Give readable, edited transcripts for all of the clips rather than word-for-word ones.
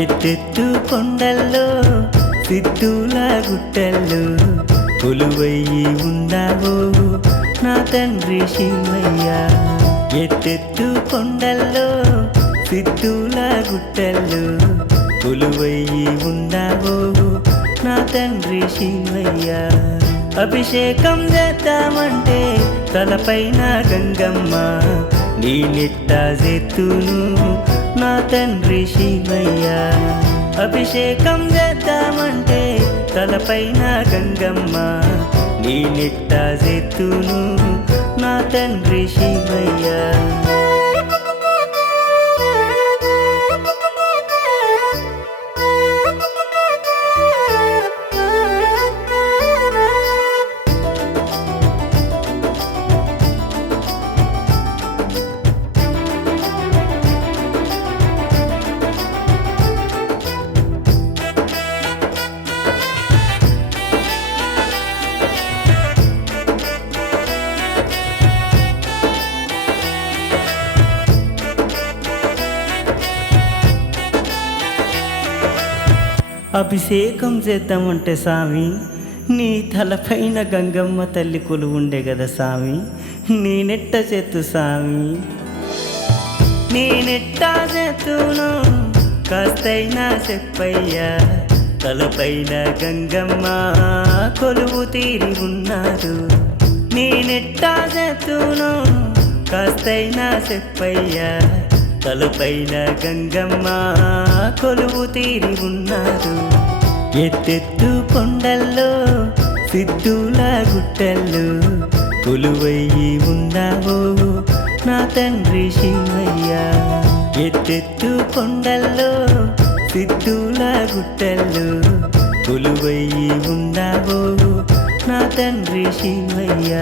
ఎత్తెత్తు కొండల్లో సిద్ధుల గుట్టల్లో కొలువయ్యి ఉన్నావో నా తండ్రి శివయ్య. ఎత్తెత్తు కొండల్లో సిద్ధుల గుట్టల్లో కొలువయ్యి ఉన్నావో నా తండ్రి శివయ్య. అభిషేకం చేద్దామంటే తలపైన గంగమ్మ నీ నెట్ట చేతును నా తండ్రి శివయ్య. అభిషేకం చేద్దామంటే తలపైన గంగమ్మ నీ నెట్ట చేతును నా తండ్రి శివయ్య. అభిషేకం చేద్దామంటే స్వామి నీ తలపైన గంగమ్మ తల్లి కొలువు ఉండే కదా స్వామి, నీ నెట్ట చేతు స్వామి. నీ నెట్ట చేతును కాస్తైనా చెప్పయ్యా, తలపైన గంగమ్మ కొలువు తీరి ఉన్నారు. నీ నెట్ట చేతును కాస్తైనా చెప్పయ్యా, తలపైన గంగమ్మ కొలువు తీరి ఉన్నారు. ఎత్తెత్తు కొండల్లో సిద్ధుల గుట్టల్లో కొలువయ్యి ఉన్నావో నా తండ్రి శివయ్య. ఎత్తెత్తు కొండల్లో సిద్ధుల గుట్టల్లో కొలువయ్యి ఉన్నావో నా తండ్రి శివయ్య.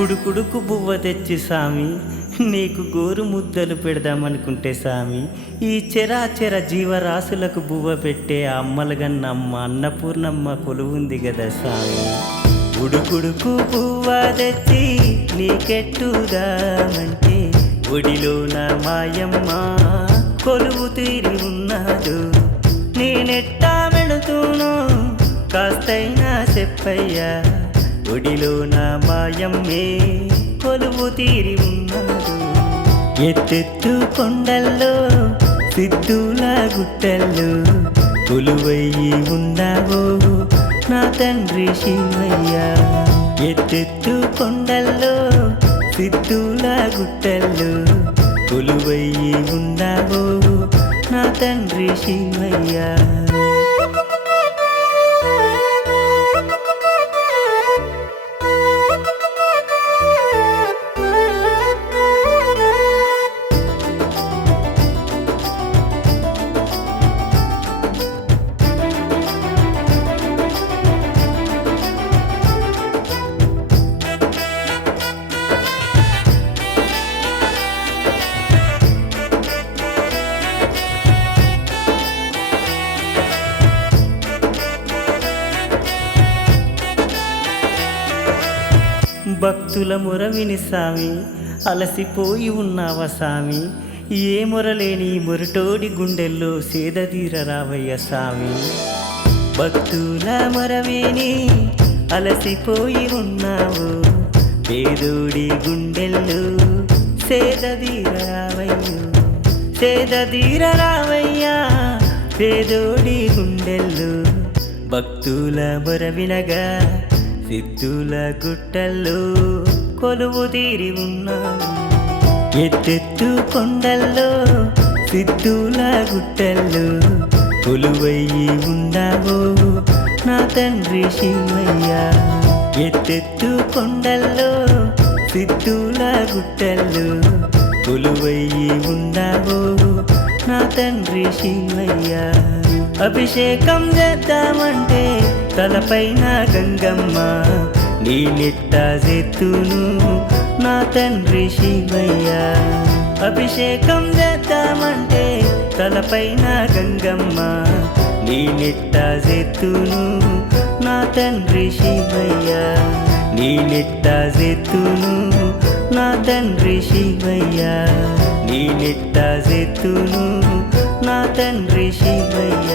ఉడుకుడుకు బువ్వ తెచ్చి స్వామి నీకు గోరు ముద్దలు పెడదామనుకుంటే స్వామి, ఈ చెరాచెర జీవరాశులకు బువ్వ పెట్టే అమ్మలగన్నమ్మ అన్నపూర్ణమ్మ కొలువుంది కదా స్వామి. ఉడుకుడుకు బువ్వ తెచ్చి నీకెట్టుదామంటే ఒడిలోన మాయమ్మ కొలువు తీరి ఉన్నాడు. నేనెట్టా వెళుతూనో కాస్తైనా చెప్పయ్యా, ఒడిలో నా మాయమ్మే కొలువు తీరి ఉన్నాడు. ఎత్తెత్తు కొండల్లో సిద్ధుల గుట్టల్లో కొలువయ్యి ఉన్నావో నా తండ్రి శివయ్య. ఎత్తెత్తు కొండల్లో సిద్ధుల గుట్టల్లో కొలువయ్యి ఉన్నావో నా తండ్రి శివయ్య. భక్తుల మొర విని స్వామి అలసిపోయి ఉన్నావా స్వామి, ఏ మొరలేని మొరటోడి గుండెల్లో సేదతీర రావయ్య స్వామి. భక్తుల మొరవిని అలసిపోయి ఉన్నావు, పేదోడి గుండెల్లో సేదదీరరావయ్యా పేదోడి గుండెల్లో. భక్తుల మొరవినగా సిద్ధుల గుట్టల్లో కొలువు తీరి ఉన్నావు, ఎత్తెత్తు కొండల్లో సిద్ధుల గుట్టల్లో కొలువయ్యి ఉండావో నా తండ్రి శివయ్య. ఎత్తెత్తు కొండల్లో సిద్ధుల గుట్టల్లో కొలువయ్యి ఉండావో నా తండ్రి శివయ్య. అభిషేకం చేద్దామంటే తలపైన గంగమ్మ, నీ నిట్ట చేతును నా తండ్రి శివయ్య. అభిషేకం చేద్దామంటే తలపైన గంగమ్మ, నీ నిట్ట చేతును నా తండ్రి శివయ్య. నీ నిట్ట చేతును నా తండ్రి శివయ్య. నీ నిట్ట చేతును నా తండ్రి శివయ్య.